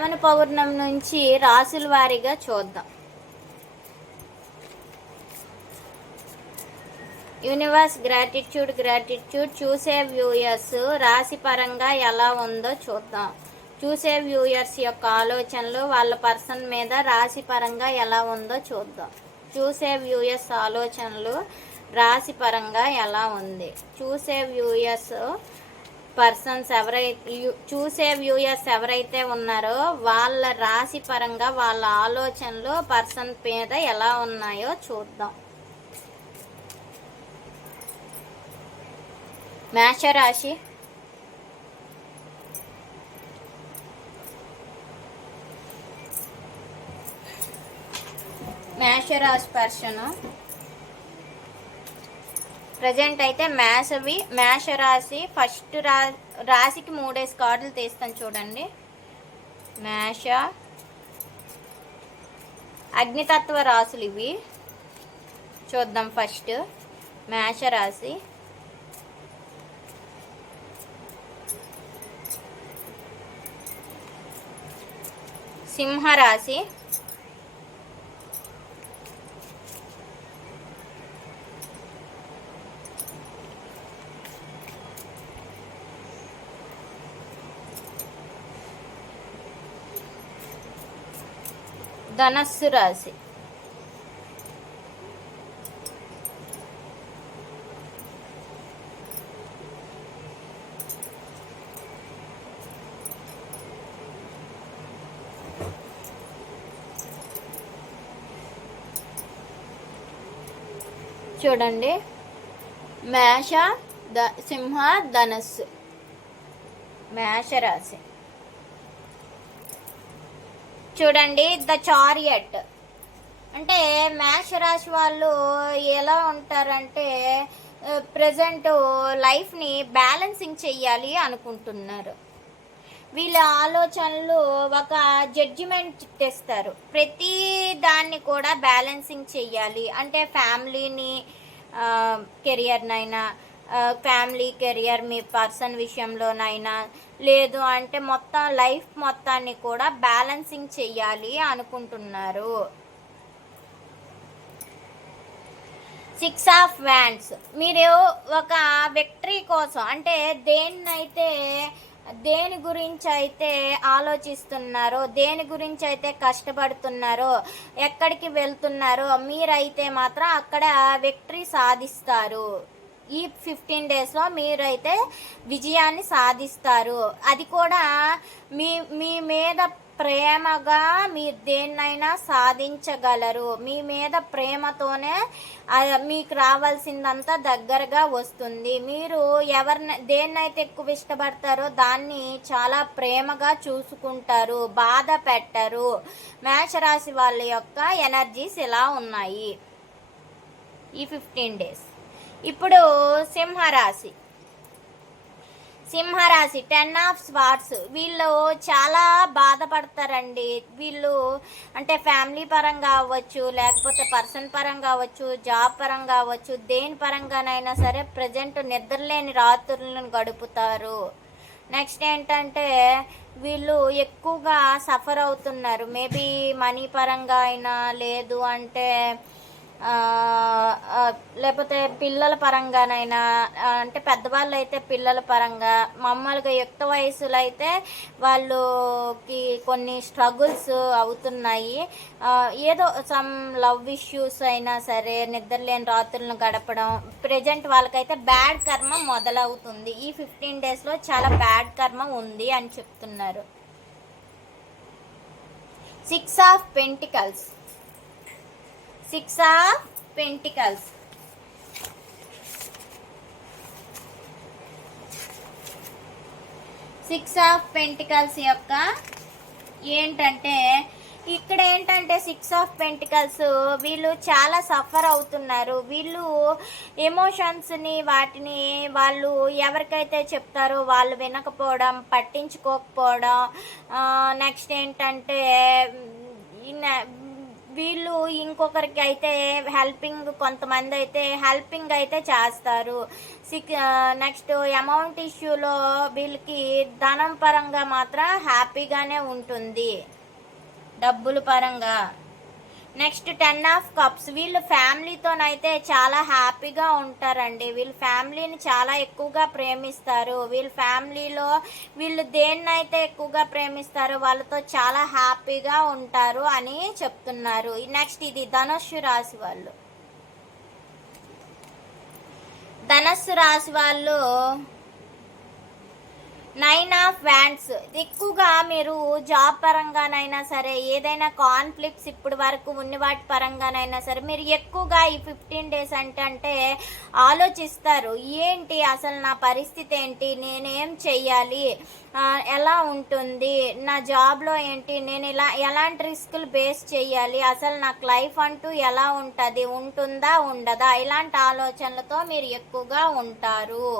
శ్రావణ పౌర్ణమి నుంచి రాసుల వారీగా చూద్దాం. యూనివర్స్ గ్రాటిట్యూడ్ గ్రాటిట్యూడ్ చూసే వ్యూయర్స్ రాశి పరంగా ఎలా ఉందో చూద్దాం. చూసే వ్యూయర్స్ యొక్క ఆలోచనలు వాళ్ళ పర్సన్ మీద రాశి పరంగా ఎలా ఉందో చూద్దాం. చూసే వ్యూయర్స్ ఆలోచనలు రాశి పరంగా ఎలా ఉంది? చూసే వ్యూయర్స్ పర్సన్స్ ఎవరైతే చూసే వ్యూయర్స్ ఎవరైతే ఉన్నారో వాళ్ళ రాశి పరంగా వాళ్ళ ఆలోచనలు పర్సన్ మీద ఎలా ఉన్నాయో చూద్దాం. మేషరాశి. మేషరాశి పర్సను. ప్రజెంట్ అయితే మేషవి మేషరాశి ఫస్ట్ రా రాశికి మూడేసి కార్డులు తీస్తాను చూడండి. మేష అగ్నితత్వ రాశులు ఇవి. చూద్దాం ఫస్ట్ మేష రాశి. సింహరాశి ధనస్సు రాశి. చూడండి. మేష ద సింహ ధనస్సు. మేషరాశి చూడండి ద చారియట్. అంటే మేషరాశి వాళ్ళు ఎలా ఉంటారంటే ప్రజెంట్ లైఫ్ని బ్యాలెన్సింగ్ చెయ్యాలి అనుకుంటున్నారు. వీళ్ళ ఆలోచనలు ఒక జడ్జిమెంట్ తెస్తారు. ప్రతి దాన్ని కూడా బ్యాలెన్సింగ్ చెయ్యాలి. అంటే ఫ్యామిలీని కెరియర్నైనా ఫ్యామిలీ కెరియర్ మీ పర్సన్ విషయంలోనైనా లేదు అంటే మొత్తం లైఫ్ మొత్తాన్ని కూడా బ్యాలెన్సింగ్ చెయ్యాలి అనుకుంటున్నారు. సిక్స్ ఆఫ్ వ్యాండ్స్ మీరు ఒక విక్టరీ కోసం అంటే దేన్నైతే దేని గురించి అయితే ఆలోచిస్తున్నారో దేని గురించి అయితే కష్టపడుతున్నారో ఎక్కడికి వెళ్తున్నారో మీరైతే మాత్రం అక్కడ విక్టరీ సాధిస్తారు. ఈ ఫిఫ్టీన్ డేస్లో మీరైతే విజయాన్ని సాధిస్తారు. అది కూడా మీ మీ మీద ప్రేమగా మీరు దేన్నైనా సాధించగలరు. మీ మీద ప్రేమతోనే మీకు రావాల్సిందంతా దగ్గరగా వస్తుంది. మీరు ఎవరిని దేన్నైతే ఎక్కువ ఇష్టపడతారో దాన్ని చాలా ప్రేమగా చూసుకుంటారు బాధ పెట్టరు. మేషరాశి వాళ్ళ యొక్క ఎనర్జీస్ ఇలా ఉన్నాయి. ఈ ఫిఫ్టీన్ డేస్ ఇప్పుడు సింహరాశి. సింహరాశి టెన్ ఆఫ్ స్వార్ట్స్ వీళ్ళు చాలా బాధపడతారండి. వీళ్ళు అంటే ఫ్యామిలీ పరంగా అవ్వచ్చు లేకపోతే పర్సన్ పరంగా అవ్వచ్చు జాబ్ పరంగా అవ్వచ్చు దేని పరంగానైనా సరే ప్రజెంట్ నిద్రలేని రాత్రులను గడుపుతారు. నెక్స్ట్ ఏంటంటే వీళ్ళు ఎక్కువగా సఫర్ అవుతున్నారు. మేబీ మనీ పరంగా అయినా లేదు అంటే లేకపోతే పిల్లల పరంగానైనా అంటే పెద్దవాళ్ళు అయితే పిల్లల పరంగా మామూలుగా యుక్త వయసులో అయితే వాళ్ళకి కొన్ని స్ట్రగుల్స్ అవుతున్నాయి. ఏదో సమ్ లవ్ ఇష్యూస్ అయినా సరే నిద్రలేని రాత్రులను గడపడం ప్రజెంట్ వాళ్ళకైతే బ్యాడ్ కర్మ మొదలవుతుంది. ఈ ఫిఫ్టీన్ డేస్లో చాలా బ్యాడ్ కర్మ ఉంది అని చెప్తున్నారు. Six of pentacles six of pentacles six of pentacles యొక్క ఏంటంటే ఇక్కడ ఏంటంటే సిక్స్ ఆఫ్ పెంటికల్స్ వీళ్ళు చాలా సఫర్ అవుతున్నారు. వీళ్ళు ఎమోషన్స్ని వాటిని వాళ్ళు ఎవరికైతే చెప్తారో వాళ్ళు వినకపోవడం పట్టించుకోకపోవడం నెక్స్ట్ ఏంటంటే వీళ్ళు ఇంకొకరికి అయితే హెల్పింగ్ కొంతమంది అయితే హెల్పింగ్ అయితే చేస్తారు. సిక్ నెక్స్ట్ అమౌంట్ ఇష్యూలో వీళ్ళకి ధనం పరంగా మాత్రం హ్యాపీగానే ఉంటుంది. డబ్బుల పరంగా. Next ten of cups. వీళ్ళు ఫ్యామిలీతోనైతే చాలా హ్యాపీగా ఉంటారండి. వీళ్ళ ఫ్యామిలీని చాలా ఎక్కువగా ప్రేమిస్తారు. వీళ్ళ ఫ్యామిలీలో వీళ్ళు దేన్నైతే ఎక్కువగా ప్రేమిస్తారు వాళ్ళతో చాలా హ్యాపీగా ఉంటారు అని చెప్తున్నారు. నెక్స్ట్ ఇది ధనుస్సు రాశి వాళ్ళు. ధనస్సు రాశి వాళ్ళు నైన్ ఆఫ్ వ్యాండ్స్ ఎక్కువగా మీరు జాబ్ పరంగానైనా సరే ఏదైనా కాన్ఫ్లిక్ట్స్ ఇప్పుడు వరకు ఉన్న వాటి పరంగానైనా సరే మీరు ఎక్కువగా ఈ ఫిఫ్టీన్ డేస్ అంటే అంటే ఆలోచిస్తారు ఏంటి అసలు నా పరిస్థితి ఏంటి? నేనేం చెయ్యాలి? ఎలా ఉంటుంది? నా జాబ్లో ఏంటి? నేను ఇలా ఎలాంటి రిస్కులు బేస్ చేయాలి అసలు నాకు లైఫ్ అంటూ ఎలా ఉంటుంది? ఉంటుందా? ఉండదా? ఇలాంటి ఆలోచనలతో మీరు ఎక్కువగా ఉంటారు.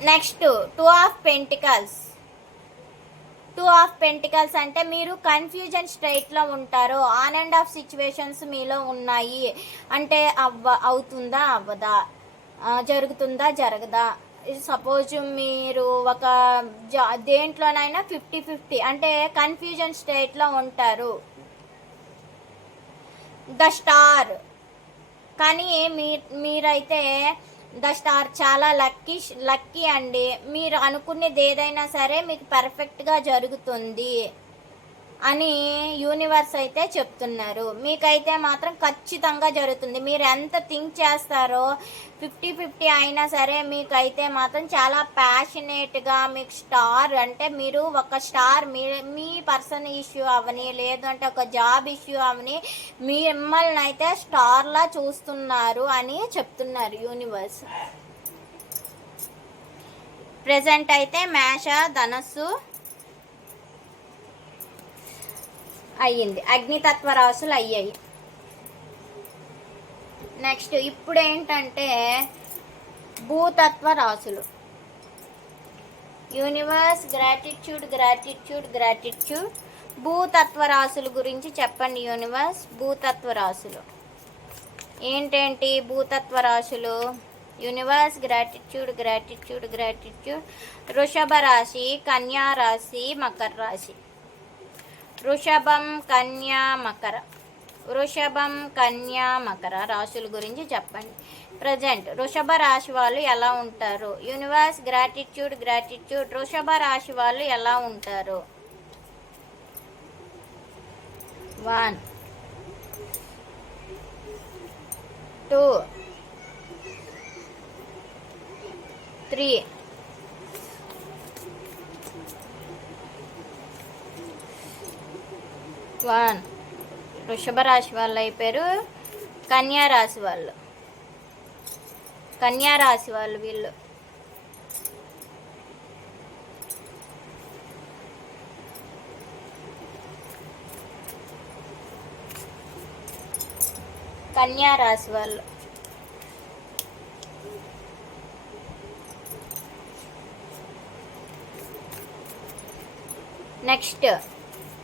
Next two of pentacles. Two of pentacles అంటే మీరు కన్ఫ్యూజన్ స్టేట్లో ఉంటారు ఆన్ అండ్ ఆఫ్ సిచ్యువేషన్స్ మీలో ఉన్నాయి. అంటే అవ్వ అవుతుందా అవ్వదా? జరుగుతుందా జరగదా? సపోజ్ మీరు ఒక జా దేంట్లోనైనా ఫిఫ్టీ ఫిఫ్టీ అంటే కన్ఫ్యూజన్ స్టేట్లో ఉంటారు. The star. కానీ మీ మీరైతే ద స్టార్ చాలా లక్కీ లక్కీ అండి. మీరు అనుకునేది ఏదైనా సరే మీకు పర్ఫెక్ట్గా జరుగుతుంది. అని యూనివర్స్ అయితే చెప్తున్నారు. మీకైతే మాత్రం ఖచ్చితంగా జరుగుతుంది. మీరు ఎంత థింక్ చేస్తారో ఫిఫ్టీ ఫిఫ్టీ అయినా సరే మీకైతే మాత్రం చాలా ప్యాషనేట్గా మీకు స్టార్ అంటే మీరు ఒక స్టార్ మీ మీ పర్సన్ ఇష్యూ అవని లేదంటే ఒక జాబ్ ఇష్యూ అవని మిమ్మల్ని అయితే స్టార్లా చూస్తున్నారు అని చెప్తున్నారు యూనివర్స్ ప్రజెంట్ అయితే మేష ధనస్సు అయ్యింది. అగ్నితత్వ రాసులు అయ్యాయి. నెక్స్ట్ ఇప్పుడు ఏంటంటే భూతత్వ రాసులు. యూనివర్స్ గ్రాటిట్యూడ్ గ్రాటిట్యూడ్ గ్రాటిట్యూడ్ భూతత్వ రాసుల గురించి చెప్పండి యూనివర్స్ భూతత్వ రాసులు. ఏంటేంటి భూతత్వ రాశులు యూనివర్స్ గ్రాటిట్యూడ్ గ్రాటిట్యూడ్ గ్రాటిట్యూడ్ వృషభ రాశి కన్యా రాశి మకర రాశి. వృషభం కన్యా మకర. వృషభం కన్యా మకర రాశుల గురించి చెప్పండి. ప్రజెంట్ వృషభ రాశి వాళ్ళు ఎలా ఉంటారు? Universe gratitude gratitude. వృషభ రాశి వాళ్ళు ఎలా ఉంటారు? One two three one. వృషభ రాశి వాళ్ళు అయిపోయారు. కన్యా రాశి వాళ్ళు. కన్యా రాశి వాళ్ళు వీళ్ళు. కన్యా రాశి వాళ్ళు. నెక్స్ట్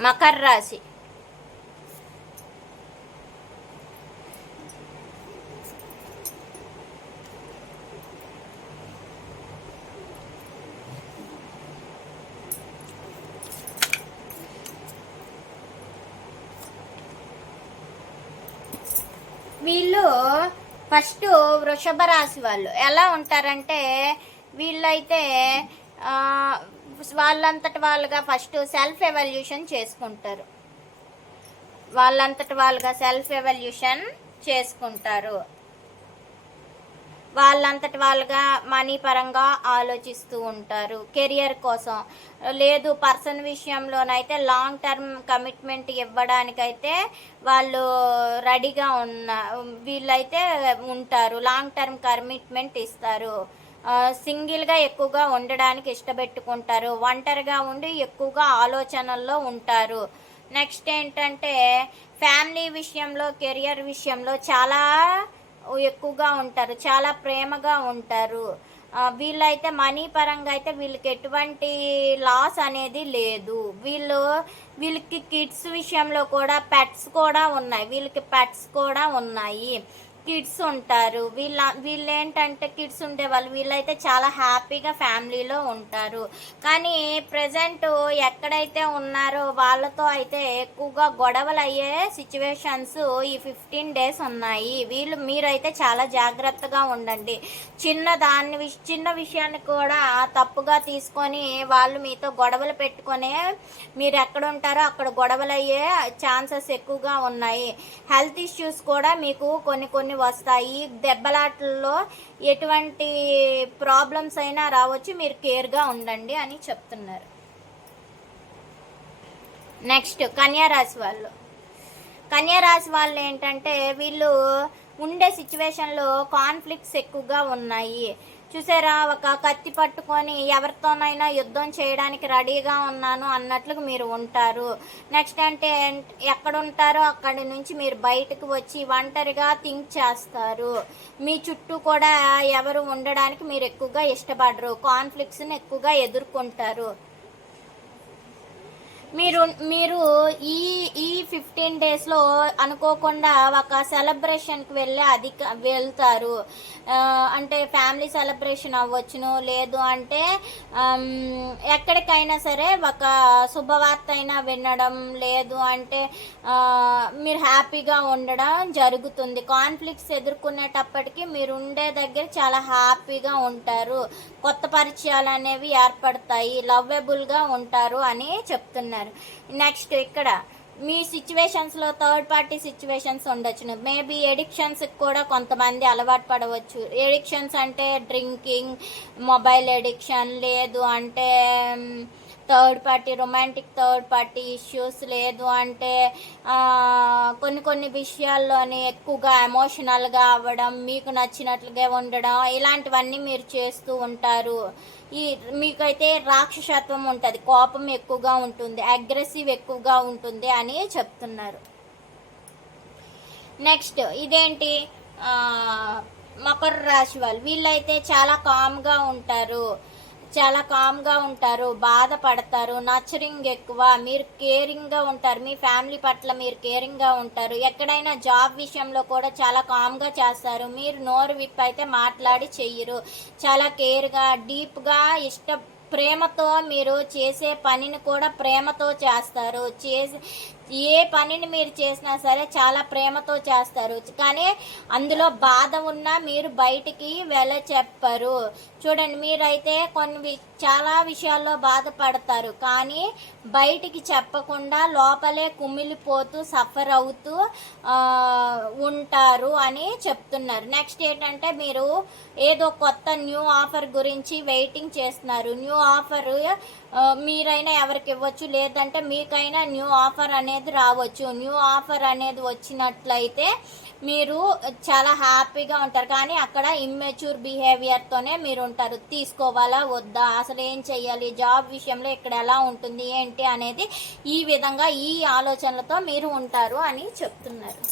మకర రాశి. వీళ్ళు ఫస్ట్ వృషభ రాశి వాళ్ళు. ఎలా ఉంటారంటే వీళ్ళైతే వాళ్ళంతటి వాళ్ళుగా ఫస్ట్ సెల్ఫ్ ఎవల్యూషన్ చేసుకుంటారు. వాళ్ళంతటి వాళ్ళుగా సెల్ఫ్ ఎవల్యూషన్ చేసుకుంటారు. వాళ్ళంతటి వాళ్ళుగా మనీ పరంగా ఆలోచిస్తూ ఉంటారు. కెరియర్ కోసం. లేదు పర్సన్ విషయంలోనైతే లాంగ్ టర్మ్ కమిట్మెంట్ ఇవ్వడానికైతే వాళ్ళు రెడీగా ఉన్న వీళ్ళైతే ఉంటారు. లాంగ్ టర్మ్ కమిట్మెంట్ ఇస్తారు. సింగిల్గా ఎక్కువగా ఉండడానికి ఇష్టపెట్టుకుంటారు. ఒంటరిగా ఉండి ఎక్కువగా ఆలోచనల్లో ఉంటారు. నెక్స్ట్ ఏంటంటే ఫ్యామిలీ విషయంలో కెరియర్ విషయంలో చాలా ఎక్కువగా ఉంటారు చాలా ప్రేమగా ఉంటారు. వీళ్ళైతే మనీ పరంగా అయితే వీళ్ళకి ఎటువంటి లాస్ అనేది లేదు. వీళ్ళు వీళ్ళకి కిడ్స్ విషయంలో కూడా పెట్స్ కూడా ఉన్నాయి. వీళ్ళకి పెట్స్ కూడా ఉన్నాయి. కిడ్స్ ఉంటారు. వీళ్ళ వీళ్ళు ఏంటంటే కిడ్స్ ఉండేవాళ్ళు. వీళ్ళైతే చాలా హ్యాపీగా ఫ్యామిలీలో ఉంటారు. కానీ ప్రజెంట్ ఎక్కడైతే ఉన్నారో వాళ్ళతో అయితే ఎక్కువగా గొడవలు అయ్యే సిచ్యువేషన్స్ ఈ ఫిఫ్టీన్ డేస్ ఉన్నాయి. వీళ్ళు మీరైతే చాలా జాగ్రత్తగా ఉండండి. చిన్న దాన్ని చిన్న విషయాన్ని కూడా తప్పుగా తీసుకొని వాళ్ళు మీతో గొడవలు పెట్టుకొని మీరు ఎక్కడ ఉంటారో అక్కడ గొడవలు అయ్యే ఛాన్సెస్ ఎక్కువగా ఉన్నాయి. హెల్త్ ఇష్యూస్ కూడా మీకు కొన్ని కొన్ని వస్తాయి. దెబ్బలాటల్లో ఎటువంటి ప్రాబ్లమ్స్ అయినా రావచ్చు. మీరు కేర్గా ఉండండి అని చెప్తున్నారు. నెక్స్ట్ కన్యారాశి వాళ్ళు. కన్యారాశి వాళ్ళు ఏంటంటే వీళ్ళు ఉండే సిచ్యువేషన్లో కాన్ఫ్లిక్ట్స్ ఎక్కువగా ఉన్నాయి. చూసారా ఒక కత్తి పట్టుకొని ఎవరితోనైనా యుద్ధం చేయడానికి రెడీగా ఉన్నాను అన్నట్లుగా మీరు ఉంటారు. నెక్స్ట్ అంటే ఎక్కడ ఉంటారో అక్కడి నుంచి మీరు బయటకు వచ్చి ఒంటరిగా థింక్ చేస్తారు. మీ చుట్టూ కూడా ఎవరు ఉండడానికి మీరు ఎక్కువగా ఇష్టపడరు. కాన్ఫ్లిక్ట్స్ని ఎక్కువగా ఎదుర్కొంటారు. మీరు మీరు ఈ ఈ ఫిఫ్టీన్ డేస్లో అనుకోకుండా ఒక సెలబ్రేషన్కి వెళ్ళి అధిక వెళ్తారు. అంటే ఫ్యామిలీ సెలబ్రేషన్ అవ్వచ్చును లేదు అంటే ఎక్కడికైనా సరే ఒక శుభవార్త అయినా వినడం లేదు అంటే మీరు హ్యాపీగా ఉండడం జరుగుతుంది. కాన్ఫ్లిక్ట్స్ ఎదుర్కొనేటప్పటికి మీరు ఉండే దగ్గర చాలా హ్యాపీగా ఉంటారు. కొత్త పరిచయాలు అనేవి ఏర్పడతాయి. లవ్వబుల్గా ఉంటారు అని చెప్తున్నారు. నెక్స్ట్ ఇక్కడ మీ సిచ్యువేషన్స్లో థర్డ్ పార్టీ సిచ్యువేషన్స్ ఉండొచ్చును. మేబీ ఎడిక్షన్స్కి కూడా కొంతమంది అలవాటు పడవచ్చు. ఎడిక్షన్స్ అంటే డ్రింకింగ్ మొబైల్ ఎడిక్షన్ లేదు అంటే third party romantic third party issues లేదు అంటే కొన్ని కొన్ని విషయాల్లోని ఎక్కువగా ఎమోషనల్గా అవ్వడం మీకు నచ్చినట్లుగా ఉండడం ఇలాంటివన్నీ మీరు చేస్తూ ఉంటారు. ఈ మీకైతే రాక్షసత్వం ఉంటుంది కోపం ఎక్కువగా ఉంటుంది అగ్రెసివ్ ఎక్కువగా ఉంటుంది అని చెప్తున్నారు. నెక్స్ట్ ఇదేంటి? మకర రాశి వాళ్ళు వీళ్ళైతే చాలా కామ్గా ఉంటారు. చాలా కామ్గా ఉంటారు బాధపడతారు నచ్చరింగ్ ఎక్కువ మీరు కేరింగ్గా ఉంటారు మీ ఫ్యామిలీ పట్ల మీరు కేరింగ్గా ఉంటారు ఎక్కడైనా జాబ్ విషయంలో కూడా చాలా కామ్గా చేస్తారు మీరు నోరు విప్ అయితే మాట్లాడి చెయ్యరు చాలా కేర్గా డీప్గా ఇష్ట ప్రేమతో మీరు చేసే పనిని కూడా ప్రేమతో చేస్తారు చేసి ఏ పనిని మీరు చేసినా సరే చాలా ప్రేమతో చేస్తారు. కానీ అందులో బాధ ఉన్నా మీరు బయటికి వెళ్ళ చెప్పరు చూడండి మీరైతే కొన్ని వి- చాలా విషయాల్లో బాధపడతారు. కానీ బయటికి చెప్పకుండా లోపలే కుమిలిపోతూ సఫర్ అవుతూ ఉంటారు అని చెప్తున్నారు. నెక్స్ట్ ఏంటంటే మీరు ఏదో కొత్త న్యూ ఆఫర్ గురించి వెయిటింగ్ చేస్తున్నారు. న్యూ ఆఫర్ మీరైనా ఎవరికి ఇవ్వచ్చు? లేదంటే మీకైనా న్యూ ఆఫర్ అనేది రావచ్చు. న్యూ ఆఫర్ అనేది వచ్చినట్లయితే మీరు చాలా హ్యాపీగా ఉంటారు. కానీ అక్కడ ఇమ్మెచ్యూర్ బిహేవియర్తోనే మీరు ఉంటారు. తీసుకోవాలా వద్దా? అసలు ఏం చేయాలి జాబ్ విషయంలో ఇక్కడ ఎలా ఉంటుంది? ఏంటి అనేది ఈ విధంగా ఈ ఆలోచనలతో మీరు ఉంటారు అని చెప్తున్నారు.